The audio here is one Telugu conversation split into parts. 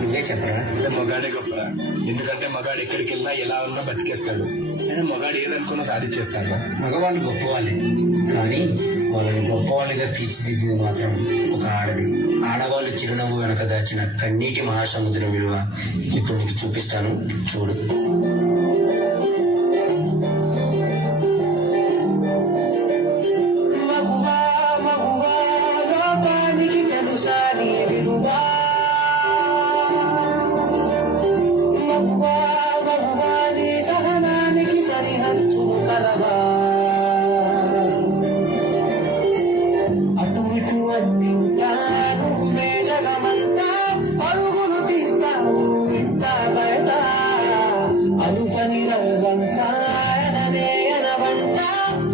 నువ్వే చెప్పరా. మగాడే గొప్పరా. ఎందుకంటే మగాడు ఎక్కడికి వెళ్ళినా ఎలా ఉన్నా బతికేస్తాడు. మగాడు ఏదనుకున్నా సాధించేస్తాడు. మగవాళ్ళు గొప్పవాళ్ళే, కానీ వాళ్ళని గొప్పవాళ్ళుగా తీర్చిదిద్దింది మాత్రం ఒక ఆడది. ఆడవాళ్ళు చిరునవ్వు వెనక దాచిన కన్నీటి మహాసముద్రం విలువ ఇప్పుడు నీకు చూపిస్తాను, చూడు. అటు ఇటు అన్నింటాను జగమంతా అరుగులు తీస్తావు ఇంత బయట అనుపని రవంతా ఎనదే ఎనవంట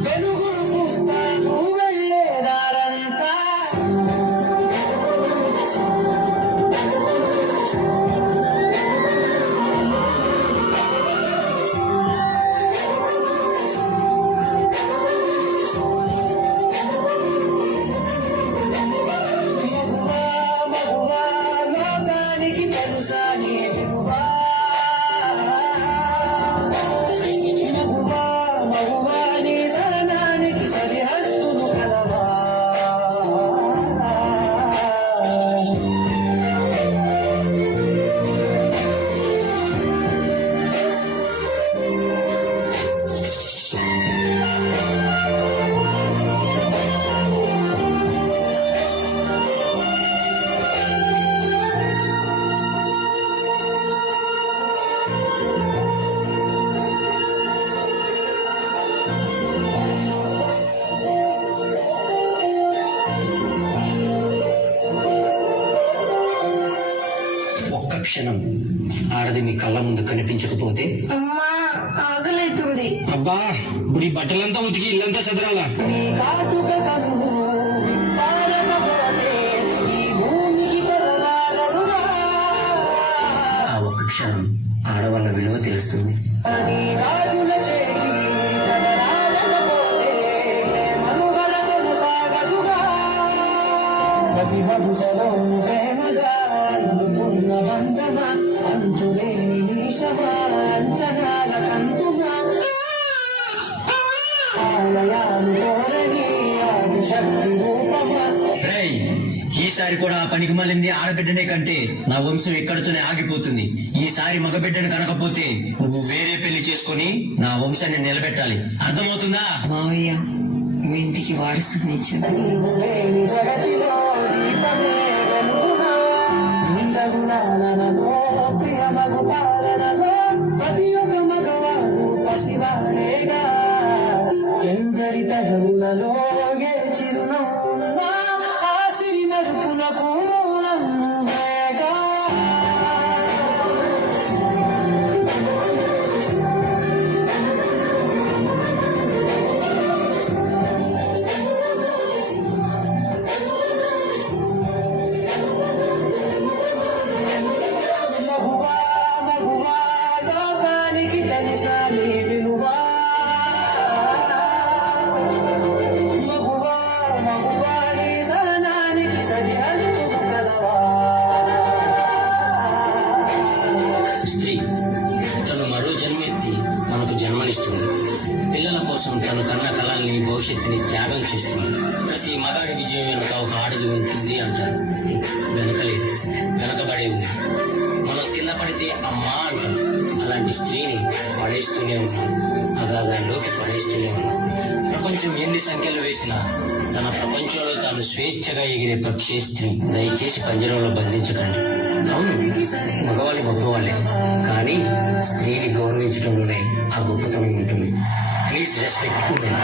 వెలుగులు పూస్తాను వెళ్ళేదారంతా. క్షణం ఆడది మీ కళ్ళ ముందు కనిపించకపోతే అమ్మా ఆకలితుంది. అబ్బా ఇప్పుడు ఈ బట్టలంతా ఉతికి ఇల్లంతా చదరాలా. ఆ ఒక్క క్షణం ఆడవాళ్ళ విలువ తెలుస్తుంది. అంతులేని నీశమా అంచనాల కంతుగా ఆలయాలు కోరని ఆదిశక్తి రూపమా. ఈసారి కూడా ఆ పనికి మళ్ళింది ఆడబిడ్డనే కంటే నా వంశం ఎక్కడితోనే ఆగిపోతుంది. ఈసారి మగబిడ్డను కనకపోతే నువ్వు వేరే పెళ్లి చేసుకుని నా వంశాన్ని నిలబెట్టాలి, అర్థమవుతుందా? మావయ్య మీ ఇంటికి వారసునిచ్చాను. జగతిలో దీపమే వెలుగునా గుణాలలో ప్రియ మగు పాలనలో ప్రతి ఒక్క మగవాడు పసివాడేగా. ఎందరి పెదవులలో ఏ చిరునవ్వున్నా ఆ సిరి మెరుపులకు మూలం వేగా. స్త్రీ తను మరో జన్మెత్తి మనకు జన్మనిస్తుంది. పిల్లల కోసం తను కన్న కళల్ని భవిష్యత్తుని త్యాగం చేస్తుంది. ప్రతి మగాడి విజయం వెనుక ఒక ఆడది ఉంటుంది అంటారు. వెనకలేదు, వెనకబడే ఉంది. మనం కింద పడితే అమ్మా అంటాం. అలాంటి స్త్రీని పడేస్తూనే ఉన్నాం, అగాధాల్లోకి పడేస్తూనే ఉన్నాం. ప్రపంచం ఎన్ని సంఖ్యలు వేసినా తన ప్రపంచంలో తాను స్వేచ్ఛగా ఎగిరే పక్షే స్త్రీ. దయచేసి పంజరంలో బంధించకండి. అవును, మగవాళ్ళు గొప్పవాళ్ళే, కానీ స్త్రీని గౌరవించడంలోనే ఆ గొప్పతనం ఉంటుంది. Please respect women.